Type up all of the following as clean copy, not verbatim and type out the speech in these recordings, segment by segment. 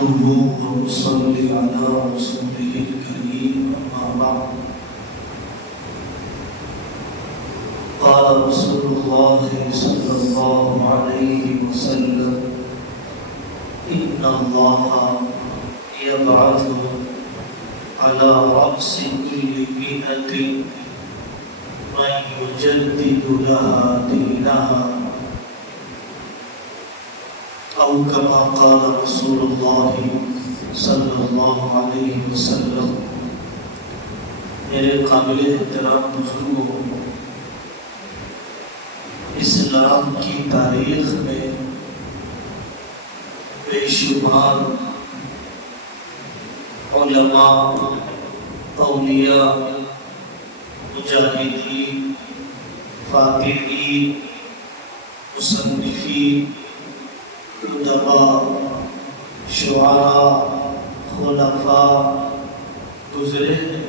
نحمده ونصلي على رسوله الكريم أما بعد قال رسول الله صلى الله عليه وسلم إن الله يبعث على رأس كل 100 من يجدد لها دينها أو كما قال رسول الله صلی اللہ علیہ وسلم۔ میرے قابل احترام بزرگوں، اسلام کی تاریخ میں بے شمار علماء، اولیاء، مجاہدین، فاتحین، مصنفین، ادباء، شعراء، خلفاء گزرے ہیں۔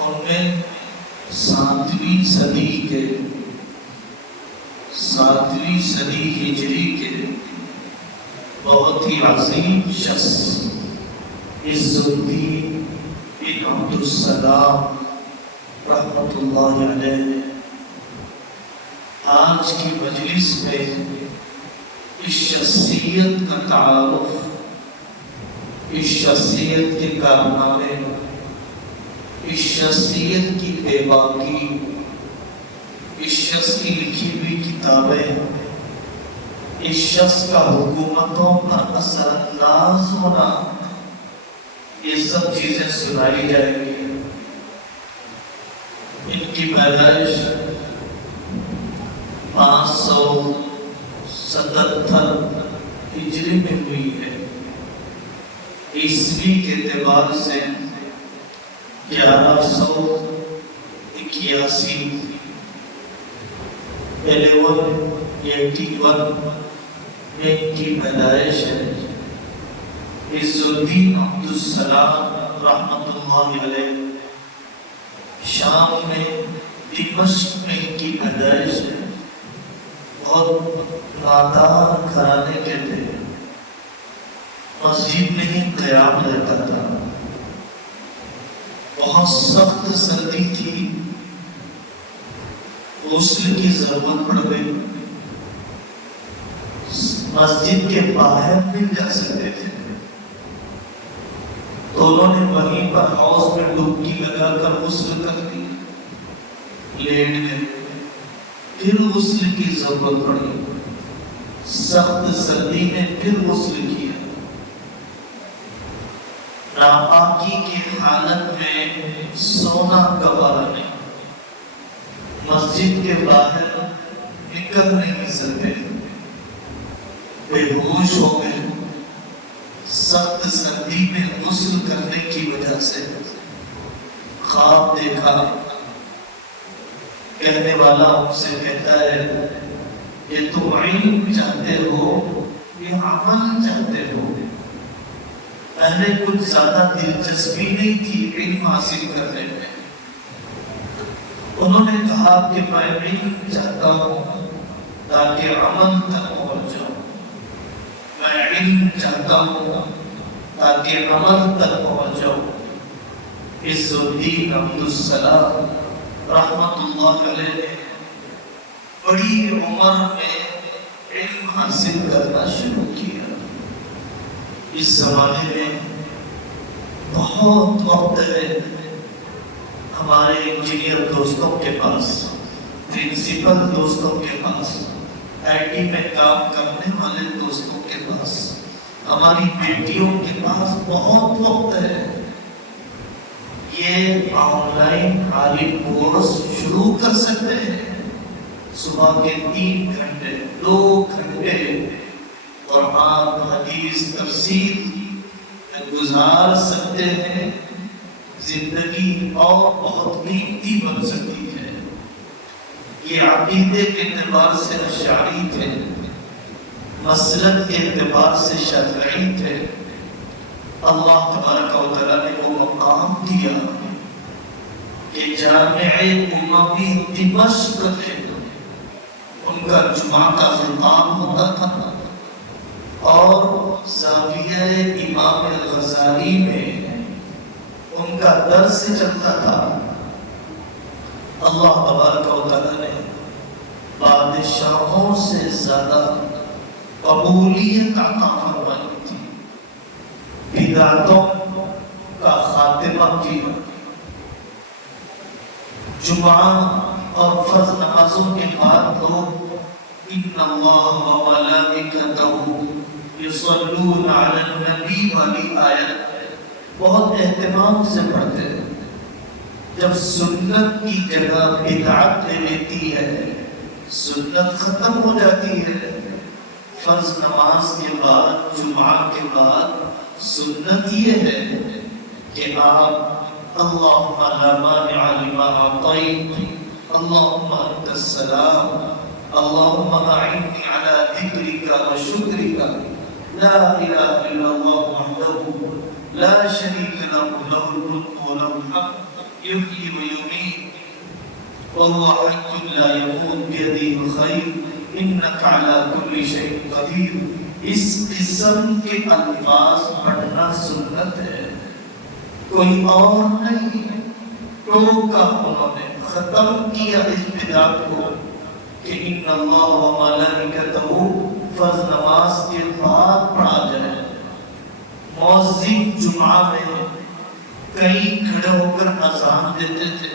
ان میں 7ویں صدی ہجری کے بہت ہی عظیم شخص عز الدین بن عبد السلام رحمۃ اللہ علیہ آج کی مجلس میں اس شخصیت کا تعارف، اس شخصیت کے کارنامے، اس شخصیت کی بے باکی، اس شخص کی لکھی ہوئی کتابیں، اس شخص کا حکومتوں پر اثر انداز ہونا، یہ سب چیزیں سنائی جائیں گی۔ ان کی پیدائش 577 ہجری میں ہوئی ہے۔ عیسوی کے اعتبار سے 1181 میں ان کی پیدائش ہے۔ عز الدین عبد السلام رحمۃ اللہ علیہ شام میں دمشق میں ان کی پیدائش ہے۔ بہت نادار گھرانے کے تھے، مسجد میں ہی قیام رہتا تھا، بہت سخت سردی تھی، غسل کی ضرورت پڑ گئی، مسجد کے باہر نہیں جا سکتے تھے، تو انہوں نے وہیں پر حوض میں ڈبکی لگا کر غسل کر دی، لیٹ گئے، پھر غسل کی ضرورت پڑی، سخت سردی میں پھر غسل کیا، ناپاکی کی حالت میں سونا گوارا نہیں، مسجد کے باہر نکل نہیں سکتے، بے ہوش ہو گئے، سخت سردی میں غسل کرنے کی وجہ سے خواب دیکھا۔ کہنے والا ان سے کہتا ہے کہ تم علم چاہتے ہو یا عمل چاہتے ہو؟ پہلے کچھ زیادہ دلچسپی نہیں تھی علم حاصل کرنے میں۔ انہوں نے کہا کہ میں علم چاہتا ہوں تاکہ عمل تک پہنچ جاؤں، میں علم چاہتا ہوں تاکہ عمل تک پہنچ جاؤں۔ عز الدین عبد السلام رحمت اللہ علیہ نے بڑی عمر میں علم حاصل کرنا شروع کیا۔ اس زمانے میں بہت وقت ہے ہمارے انجینئر دوستوں کے پاس، پرنسپل دوستوں کے پاس، IT میں کام کرنے والے دوستوں کے پاس، ہماری بیٹیوں کے پاس بہت وقت ہے۔ یہ آن لائن عالم کورس شروع کر سکتے ہیں، صبح کے 3 گھنٹے 2 گھنٹے قرآن، حدیث، تفسیر میں گزار سکتے ہیں، زندگی اور بہت قیمتی بن سکتی ہے۔ یہ عقیدے کے اعتبار سے اشعری تھے، مسلک کے اعتبار سے شافعی تھے۔ اللہ تبارک و تعالیٰ نے وہ مقام دیا کہ جامع اموی دمشق میں ان کا جمعہ کا خطاب ہوتا تھا، اور زاویہ امام غزالی میں ان کا درس چلتا تھا۔ اللہ تبارک و تعالیٰ نے بادشاہوں سے زیادہ قبولیت عطا فرمائی تھی، بدعتوں کا خاتمہ کیا۔ جمعہ اور فرض نمازوں کے بعد لوگ ان اللہ و ملائکتہ یصلون علی النبی والی آیت بہت اہتمام سے پڑھتے ہیں۔ جب سنت کی جگہ بدعت لے لیتی ہے، سنت ختم ہو جاتی ہے۔ فرض نماز کے بعد، جمعہ کے بعد سنت یہ ہے کہ آپ اللہم لا مانع لما اعطیت، اللہم انت السلام، اللہم اعنی علی ذکرک و شکرک، لا الہ الا اللہ وحدہ لا شریک لہ، لہ الملک و لہ الحمد یحیی و یمیت وهو حی لا يموت بیدہ الخیر انک علی کل شیء قدیر۔ اس قسم کے الفاظ پڑھنا سنت ہے، کوئی اور نہیں۔ ٹوکا انہوں نے، ختم کیا اس بدعت کو کہ ان اللہ و ملائکتہ فرض نماز کے بعد پڑھا جائے۔ مؤذن جمعہ میں کئی کھڑے ہو کر اذان دیتے تھے،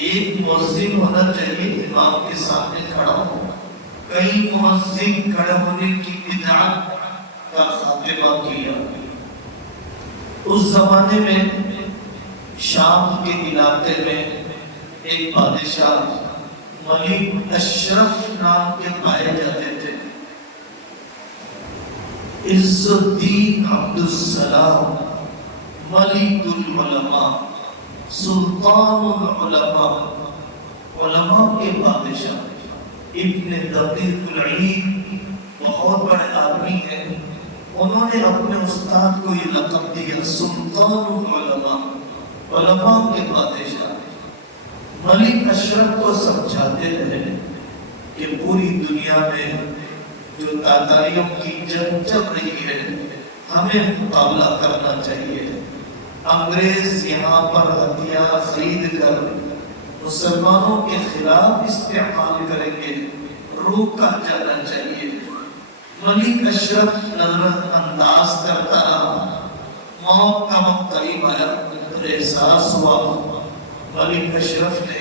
ایک مؤذن ہونا چاہیے امام کے سامنے کھڑا ہو۔ کئی مؤذن کھڑے ہونے کی بدعت کا خاتمہ کیا۔ اس زمانے میں شام کے علاقے میں ایک بادشاہ ملک اشرف نام کے پائے جاتے تھے۔ عز الدین عبد السلام ملک العلماء، سلطان العلماء، علماء کے بادشاہ، ابن دقیق العید بہت بڑے آدمی ہیں۔ انہوں نے اپنے استاد کو یہ لقب دیا سلطان العلماء، علماء کے بادشاہ۔ ملک اشرف کو سمجھاتے رہے کہ پوری دنیا میں جو تاتاریوں کی جنگ چل رہی ہے ہمیں مقابلہ کرنا چاہیے۔ انگریز یہاں پر ہتھیار خرید کر مسلمانوں کے خلاف استعمال کریں گے، روکا جانا چاہیے۔ ملک اشرف نظر انداز کرتا رہا، موت کا وقت قریب آیا، احساس ہوا۔ ملک اشرف نے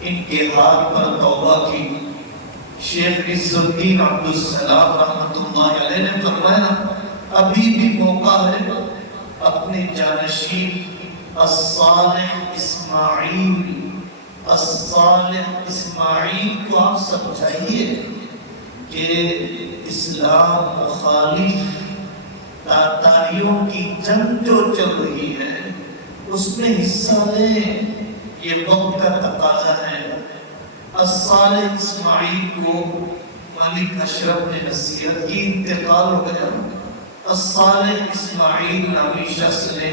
ان کے حال پر توبہ کی۔ شیخ عز الدین عبد السلام رحمۃ اللہ علیہ نے فرمایا ابھی بھی موقع ہے، اپنے جانشین الصالح اسماعیل کو آپ سمجھائیے کہ اسلام مخالف تاتاریوں کی جنگ جو چل رہی ہے اس میں حصہ لیں، یہ وقت کا تقاضا ہے۔ الصالح اسماعیل کو ملک اشرف نے نصیحت کی، انتقال ہو گیا۔ الصالح اسماعیل نامی شخص نے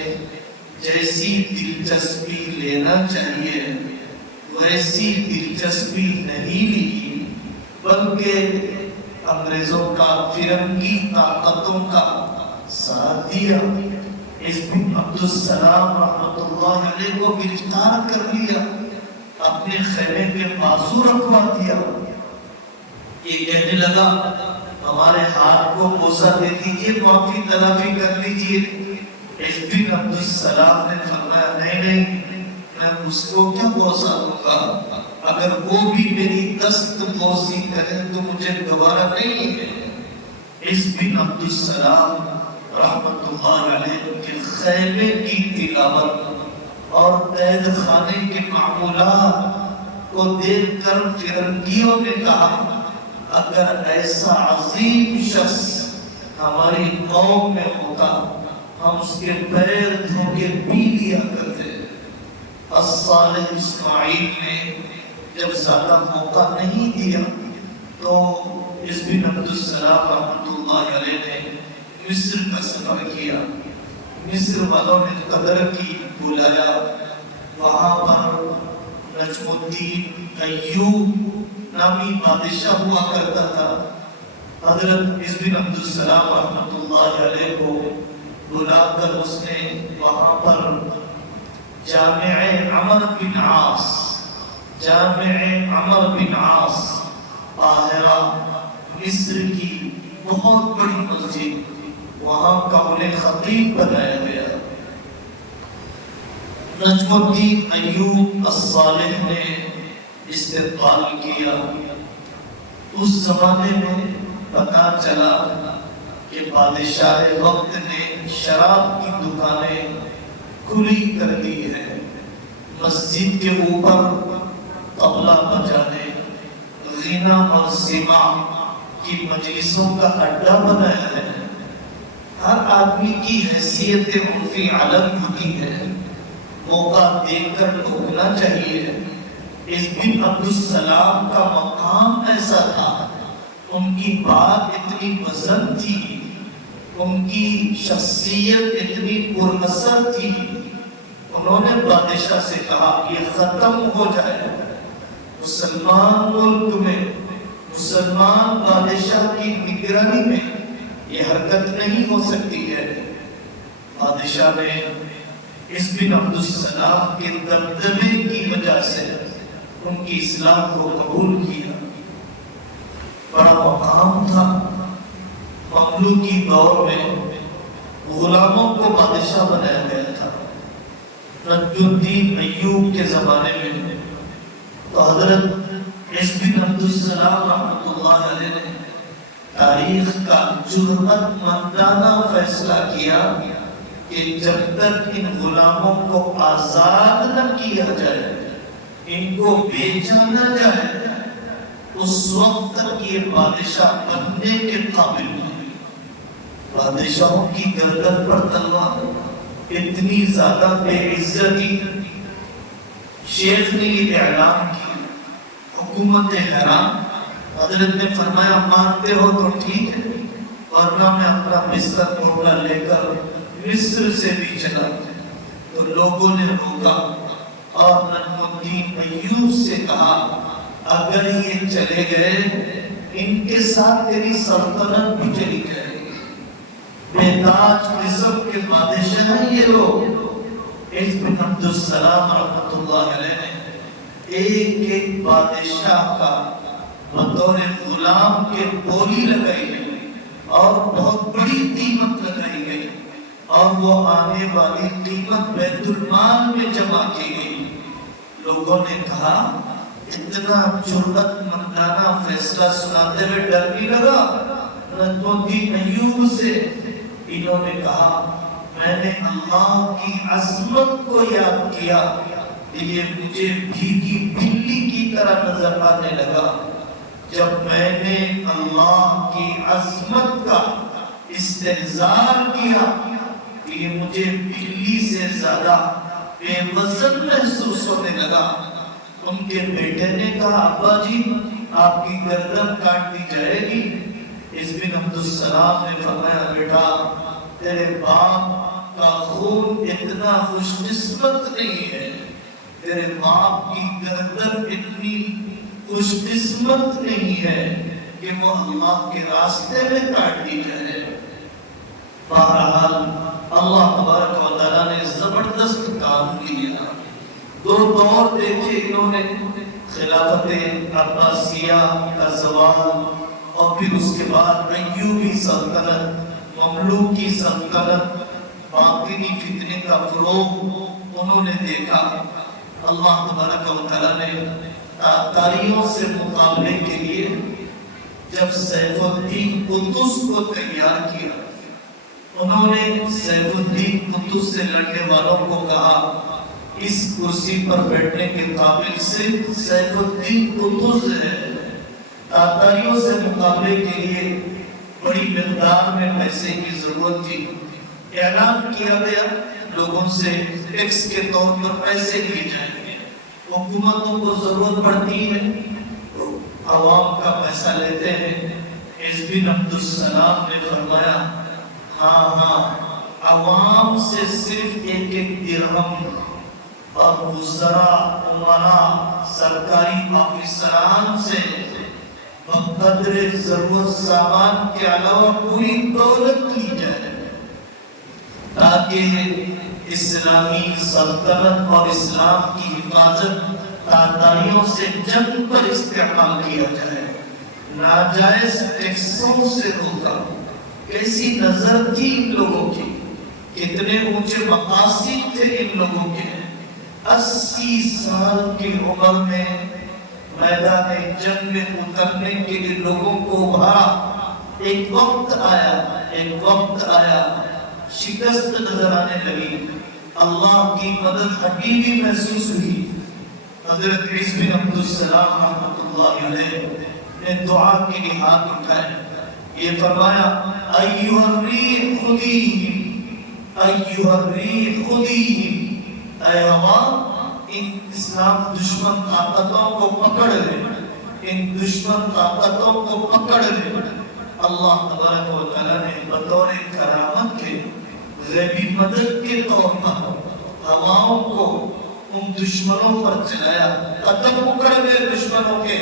جیسی دلچسپی لینا چاہیے ویسی دلچسپی نہیں لی، بلکہ انگریزوں کا، فرنگی طاقتوں کا ساتھ دیا۔ ابن عبد السلام رحمۃ اللہ علیہ کو گرفتار کر لیا، اپنے خیمے پہ بازو رکھوا دیا۔ یہ کہنے لگا ہمارے ہاتھ کو بوسہ دے دیجئے، معافی تلافی کر لیجئے۔ ابن عبد السلام نے فرمایا نہیں، میں اس کو کیا بوسہ دوں گا، اگر وہ بھی میری دست بوسی کرے تو مجھے گوارا نہیں ہے۔ ابن عبد السلام رحمت اللہ علیہ کے خیمے کی تلاوت اور قید خانے کے معمولات کو دیکھ کر فرنگیوں نے کہا اگر ایسا عظیم شخص ہماری قوم میں ہوتا ہم اس کے پیر دھو کے پی لیا کرتے۔ الصالح اسماعیل نے جب زیادہ موقع نہیں دیا تو ابن عبد السلام رحمۃ اللہ علیہ نے مصر کا سفر کیا۔ مصر والوں نے قدر کی، بلایا۔ وہاں پر نجم الدین ایوب نامی بادشاہ ہوا کرتا تھا۔ حضرت عز بن عبدالسلام رحمۃ اللہ علیہ کو بلا کر اس نے وہاں پر جامع عمر بن عاص قاہرہ مصر کی بہت بڑی مسجد، وہاں کا انہیں خطیب بنایا گیا۔ نجم الدین ایوب الصالح نے استقبال کیا۔ اس زمانے میں پتہ چلا کہ بادشاہ وقت نے شراب کی دکانیں کھلی کر دی ہے، مسجد کے اوپر طبلہ بجانے، غنا اور سماع کی مجلسوں کا اڈا بنایا ہے۔ ہر آدمی کی حیثیت عرفی الگ ہوتی ہے، موقع دیکھ کر ٹوکنا چاہیے۔ اس بن عبدالسلام کا مقام ایسا تھا، ان کی بات اتنی وزن تھی، ان کی شخصیت اتنی پر اثر تھی، انہوں نے بادشاہ سے کہا یہ ختم ہو جائے، مسلمان ملک میں مسلمان بادشاہ کی نگرانی میں یہ حرکت نہیں ہو سکتی ہے۔ بادشاہ نے اس بن عبدالسلام کے دبدبے کی وجہ سے ان کی اصلاح کو قبول کیا۔ بڑا مقام تھا، مملوکی دور میں غلاموں کو بادشاہ بنایا گیا تھا۔ نجم الدین ایوب کے زمانے میں تو حضرت عز بن عبدالسلام رحمۃ اللہ علیہ نے تاریخ کا جرأت مندانہ فیصلہ کیا کہ جب تک ان غلاموں کو آزاد نہ کیا جائے، ان کو بیچا نہ جائے، اس وقت تک یہ بادشاہ بننے کے قابل نہیں۔ بادشاہوں کی گردن پر تلوار، اتنی زیادہ بے عزتی۔ شیخ نے یہ اعلان کیا، حکومت حرام۔ حضرت نے فرمایا مانتے ہو تو ٹھیک ہے، ورنہ میں اپنا بستر ٹوٹا لے کر مصر سے بھی چلا۔ تو لوگوں نے روکا اور نجم الدین ایوب سے کہا اگر یہ چلے گئے ان کے ساتھ تیری سلطنت بھی چلی جائے گی۔ بے تاج مصر کے بادشاہ ہیں یہ لوگ۔ عز بن عبدالسلام رحمۃ اللہ علیہ نے ایک ایک بادشاہ کا بطور غلام کے بولی لگائی گئی اور بہت بڑی قیمت لگائی گئی، اور وہ آنے والی قیمت بیت المال میں جمع کی گئی۔ لوگوں نے کہا اتنا جرأت مندانہ فیصلہ سناتے ہوئے ڈر بھی لگا نجم الدین ایوب سے۔ انہوں نے کہا میں نے اللہ کی عظمت کو یاد کیا، یہ مجھے بھیگی بلی کی طرح نظر آنے لگا۔ جب میں نے اللہ کی عظمت کا استحضار کیا، یہ مجھے بلی سے زیادہ بے وزن محسوس ہونے لگا۔ ان کے بیٹے نے کہا ابا جی آپ کی گردن کاٹ دی جائے گی۔ عز بن عبدالسلام نے فرمایا بیٹا تیرے باپ کا خون اتنا خوش قسمت نہیں ہے، تیرے باپ کی گردن اتنی خوش قسمت نہیں ہے کہ وہ اللہ کے راستے میں کاٹ دی جائے۔ بہرحال اللہ تبارک و تعالیٰ نے زبردست کام کیا۔ دو دور دیکھے انہوں نے، خلافت عباسیہ کا زوال اور پھر اس کے بعد ایوبی سلطنت، مملوکی سلطنت، باطنی فتنے کا فروغ انہوں نے دیکھا۔ اللہ تبارک و تعالیٰ نے تاتاریوں سے مقابلے کے لیے جب سیف الدین قطز کو تیار کیا، انہوں نے سیف الدین قطز سے لڑنے والوں کو کہا اس کرسی پر بیٹھنے کے قابل صرف سیف الدین قطز ہے۔ تاتاریوں سے مقابلے کے لیے بڑی مقدار میں پیسے کی ضرورت تھی۔ اعلان کیا گیا لوگوں سے ٹیکس کے طور پر پیسے لیے جائیں گے، حکومتوں کو ضرورت پڑتی ہے عوام کا پیسہ لیتے ہیں۔ عز بن عبدالسلام نے فرمایا ہاں عوام سے صرف ایک ایک درہم اور وزراء، امراء، سرکاری آفیسران سے بقدر ضرورت سامان کے علاوہ پوری دولت لی جائے تاکہ اسلامی سلطنت اور اسلام کی حفاظت تاتاریوں سے جنگ پر استعمال کیا جائے، ناجائز ٹیکسوں سے روکا۔ کیسی نظر تھی ان لوگوں کی، کتنے اونچے مقاصد تھے ان لوگوں کے۔ 80 سال کی عمر میں میدان جنگ میں اترنے کے لیے لوگوں کو ابھارا۔ ایک وقت آیا شکست نظر آنے لگی، اللہ کی مدد ہٹی بھی محسوس ہوئی۔ حضرت عیسی بن عبد السلام رحمۃ اللہ علیہ نے دعا کے لیے ہاتھ اٹھائے، یہ فرمایا ایھا الریح خذیہم، اے ہوا ان اسلام دشمن طاقتوں کو پکڑ لے، ان دشمن طاقتوں کو پکڑ لے۔ اللہ تبارک و تعالیٰ نے بطور کرامت کے غیبی مدد کے طور پر ہواؤں کو ان دشمنوں پر چلایا، قدم پکڑ گئے دشمنوں کے۔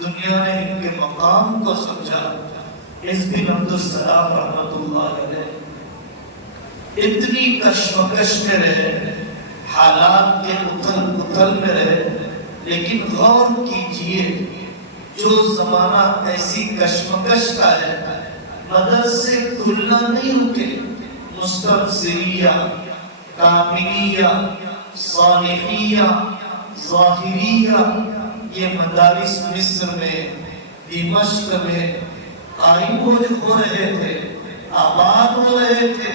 دنیا نے ان کے مقام کو سمجھا۔ عیسی بن عبد السلام رحمۃ اللہ علیہ اتنی کشمکش میں رہے، حالات کے اتھل پتھل میں رہے، لیکن غور کیجئے جو زمانہ ایسی کشمکش کا ہے، مدد سے کھلنا نہیں رکے۔ مستنصریہ، کاملیہ، صالحیہ، ظاہریہ، یہ مدارس مصر میں، دمشق میں قائم ہو رہے تھے، آباد ہو رہے تھے۔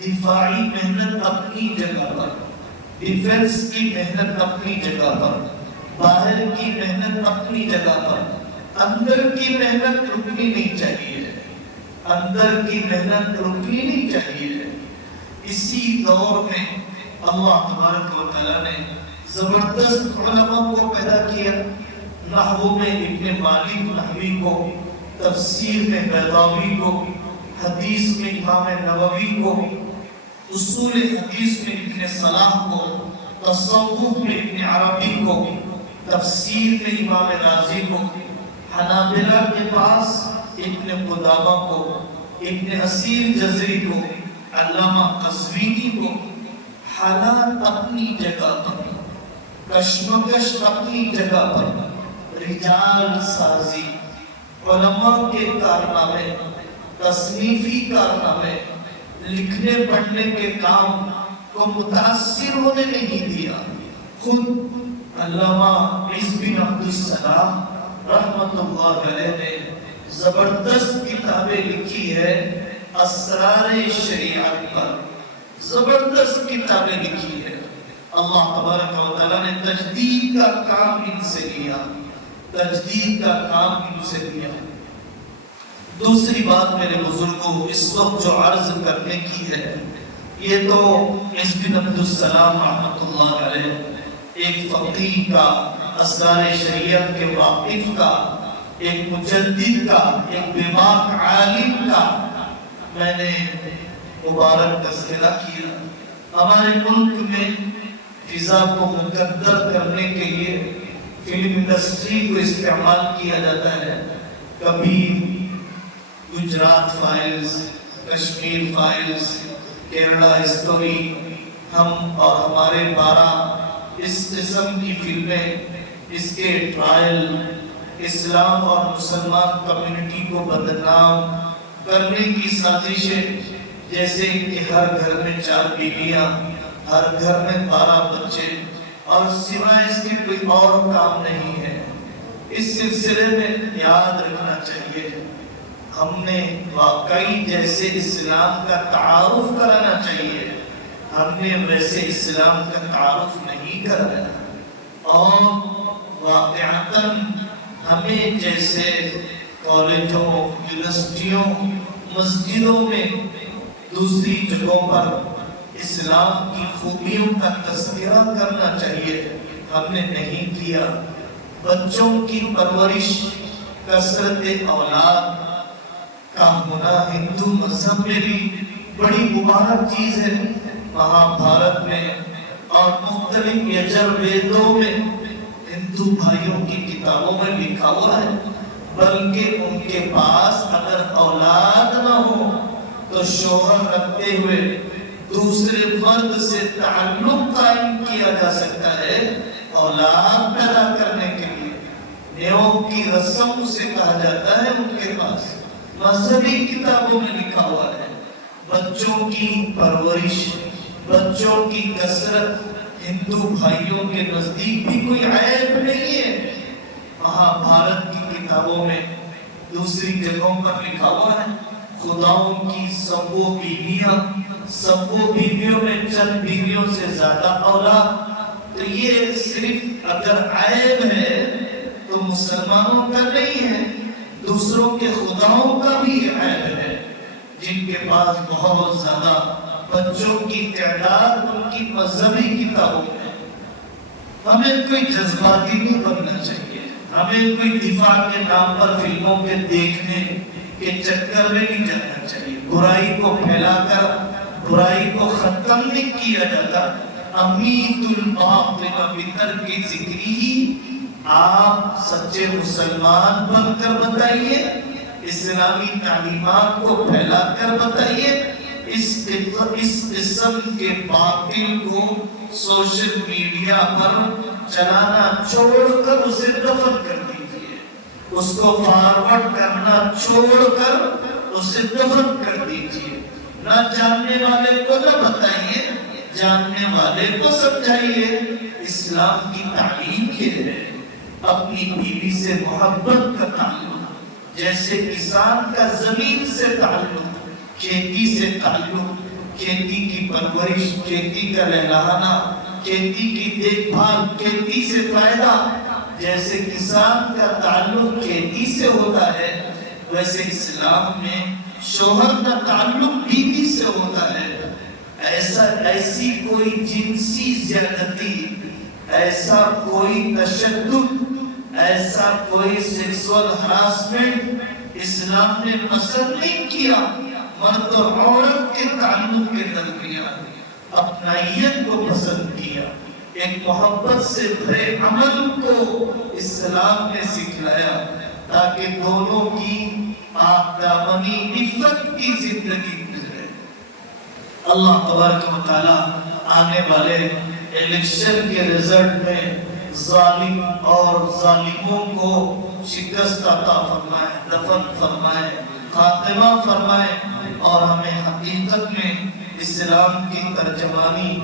دفاعی محنت اپنی جگہ پر، ڈیفنس کی محنت اپنی جگہ پر، باہر کی محنت اپنی جگہ پر، اندر کی محنت رکنی نہیں چاہیے، اندر کی محنت رکنی نہیں چاہیے۔ اسی دور میں اللہ تبارک و تعالیٰ نے زبردست علماء کو پیدا کیا۔ نحو میں ابن مالک نحوی کو، تفسیر میں بیضاوی کو، حدیث میں امام نووی کو، اصول حدیث میں ابن صلاح کو، تصوف میں ابن عربی کو، تفسیر میں امام رازی کو، حنابلہ کے پاس ابن قدامہ کو، ابن اسیر جزری کو، علامہ قزوینی کو۔ حالات اپنی جگہ پر، کشمکش اپنی جگہ پر، رجال سازی، علماء کے کارنامے، تصنیفی کارنامے، لکھنے پڑھنے کے کام کو متاثر ہونے نہیں دیا۔ خود علامہ عیسی بن عبد السلام رحمۃ اللہ علیہ نے زبردست کتابیں لکھی ہے اسرار شریعت پر، زبردست کتابیں لکھی ہے۔ اللہ تبارک و تعالیٰ نے تجدید کا کام ان سے لیا، تجدید کا کام ان سے لیا۔ دوسری بات میرے بزرگوں اس وقت جو عرض کرنے کی ہے، یہ تو عیسی بن عبد السلام رحمۃ اللہ علیہ ایک فقیہ کا، اسرار شریعت کے واقف کا، ایک مجدد کا، ایک بیباک عالم کا میں نے مبارک تذکرہ کیا۔ ہمارے ملک میں فضا کو مقدر کرنے کے لیے فلم انڈسٹری کو استعمال کیا جاتا ہے۔ کبھی Gujarat files, Kashmir files, Kerala story, ہم اور ہمارے 12 اس قسم کی فلمیں، اس کے ٹرائل، اسلام اور مسلمان کمیونٹی کو بدنام کرنے کی سازشیں، جیسے کہ ہر گھر میں 4 بیویاں، ہر گھر میں 12 بچے، اور سوائے اس کے کوئی اور کام نہیں ہے۔ اس سلسلے میں یاد رکھنا چاہیے، ہم نے واقعی جیسے اسلام کا تعارف کرانا چاہیے، ہم نے ویسے اسلام کا تعارف نہیں کرایا، اور واقعتاً ہمیں جیسے کالجوں، یونیورسٹیوں، مسجدوں میں، دوسری جگہوں پر اسلام کی خوبیوں کا تذکرہ کرنا چاہیے، ہم نے نہیں کیا۔ بچوں کی پرورش، کثرت اولاد کا ہونا ہندو مذہب میں بھی بڑی مبارک چیز ہے۔ مہابھارت میں اور مختلف یجرویدوں میں ہندو بھائیوں کی کتابوں میں لکھا ہوا ہے بلکہ ان کے پاس اگر اولاد نہ ہو تو شوہر رکھتے ہوئے دوسرے مرد سے تعلق قائم کیا جا سکتا ہے اولاد پیدا کرنے کے لیے۔ نیو کی رسم اسے کہا جاتا ہے، ان کے پاس مذہبی کتابوں میں لکھا ہوا ہے۔ بچوں کی پرورش، بچوں کی کثرت ہندو بھائیوں کے نزدیک بھی کوئی عیب نہیں ہے۔ مہابھارت کی کتابوں میں دوسری جگہوں پر لکھا ہوا ہے خداؤں کی سبوں بیویوں میں چند بیویوں سے زیادہ اولاد۔ تو یہ صرف اگر عیب ہے تو مسلمانوں کا نہیں ہے، دوسروں کے خداؤں کا بھی عیب ہے، جن کے پاس بہت زیادہ بچوں کی تعداد ان کی مذہبی کتابوں میں۔ ہمیں کوئی جذباتی نہیں بننا چاہیے، ہمیں کوئی دفاع کے نام پر فلموں کے دیکھنے کے چکر میں نہیں جانا چاہیے۔ برائی کو پھیلا کر برائی کو ختم نہیں کیا جاتا۔ امیت الباطل بترک ذکری، آپ سچے مسلمان بن کر بتائیے، اسلامی تعلیمات کو پھیلا کر بتائیے، اس قسم کے باطل کو سوشل میڈیا پر چلانا چھوڑ کر اسے دفن کر دیجئے، اس کو فارورڈ کرنا چھوڑ کر اسے دفن کر دیجئے۔ نہ جاننے والے کو نہ بتائیے، جاننے والے کو سمجھائیے۔ اسلام کی تعلیم یہ ہے اپنی بیوی سے محبت کا تعلق، جیسے کسان کا زمین سے تعلق، کھیتی سے تعلق، کھیتی کی پرورش، کھیتی کا لہلانا، کھیتی کی دیکھ بھال، کھیتی سے فائدہ، جیسے کسان کا تعلق کھیتی سے ہوتا ہے، ویسے اسلام میں شوہر کا تعلق بیوی سے ہوتا ہے۔ ایسی کوئی جنسی زیادتی، ایسا کوئی تشدد، ایسا کوئی سیکسول ہراسمنٹ اسلام نے پسند نہیں کیا۔ مرد اور عورت کے تعلق کے درمیان اپنائیت کو پسند کیا، ایک محبت سے بھرے عمل کو اسلام نے سکھلایا تاکہ دونوں کی پاک دامنی عفت کی زندگی گزرے۔ اللہ تبارک و تعالیٰ آنے والے الیکشن کے رزلٹ میں ظالم اور ظالموں کو شکست عطا فرمائے، دفن فرمائے، خاتمہ فرمائے، اور ہمیں حقیقت میں اسلام کی ترجمانی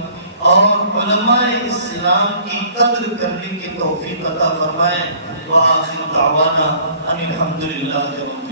اور علماء اسلام کی قدر کرنے کی توفیق عطا فرمائے۔ وآخر دعوانا ان الحمدللہ رب